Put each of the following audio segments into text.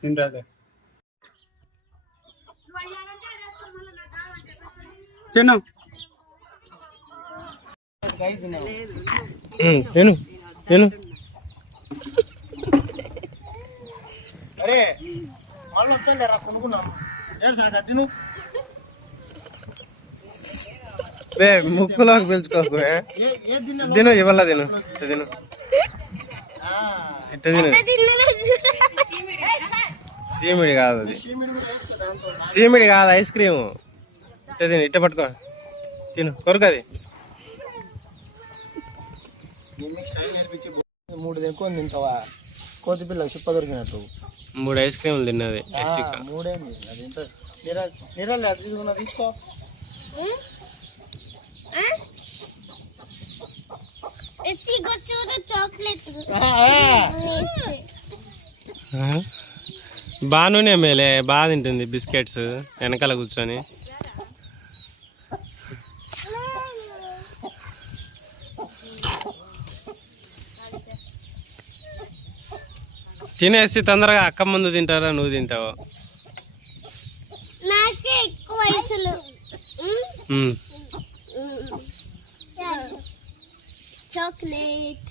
తింటాదే తిను తిను తిను. అరే మళ్ళీ వచ్చారా కొనుక్కున్నాం తిను. ముక్కులోకి పిలుచుకోకు తిను ఇవ్వాల తిను తిను ఇట్ట తిను. సీమిడి కాదు అది, సీమిడి కాదు ఐస్ క్రీము. ఇట్ట తిను, ఇట్ట పట్టుకో తిను కొరకది. స్టైల్ నేర్పించి 3 తినుకొని తింటావా? కోతి పిల్లకి చిప్ప దొరికినట్టు 3 ఐస్ క్రీములు తిన్నది. 3 అది ఎంత నిరాలి అది తీసుకున్నా తీసుకో. బాగానే మేలే బాగా తింటుంది బిస్కెట్స్ వెనకాల కూర్చొని. తినేసి తొందరగా అక్క ముందు తింటారా నువ్వు తింటావా? చాక్లెట్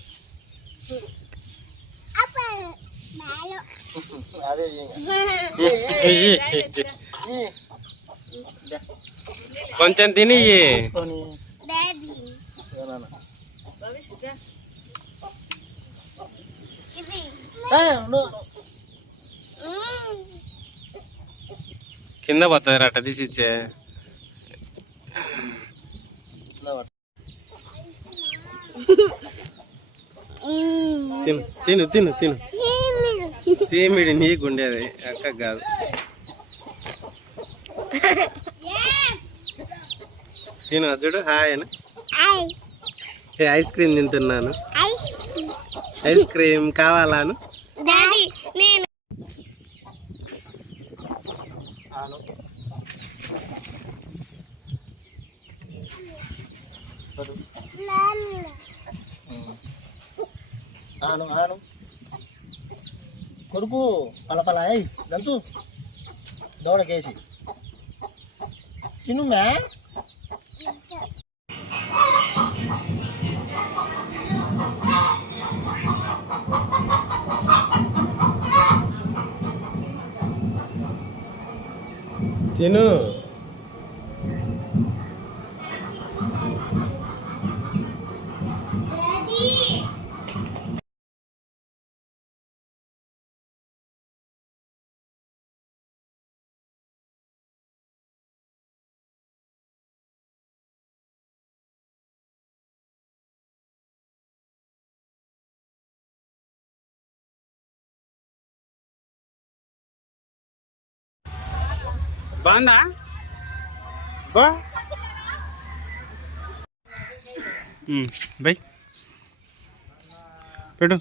కొంచెం తిని కింద పోతుంది అట్ట తీసిచ్చే. తిను తిను తిను తిను. సీమిడి నీకు ఉండేది అక్క కాదు. తిను అచ్చుడు హాయ్ అని. ఐస్ క్రీమ్ తింటున్నాను. ఐస్ క్రీమ్ కావాలాను? కొరుకు పలపల దంచు దోడకేసి తినుమా. తిను. బాగుందా బా బై పెట్టు.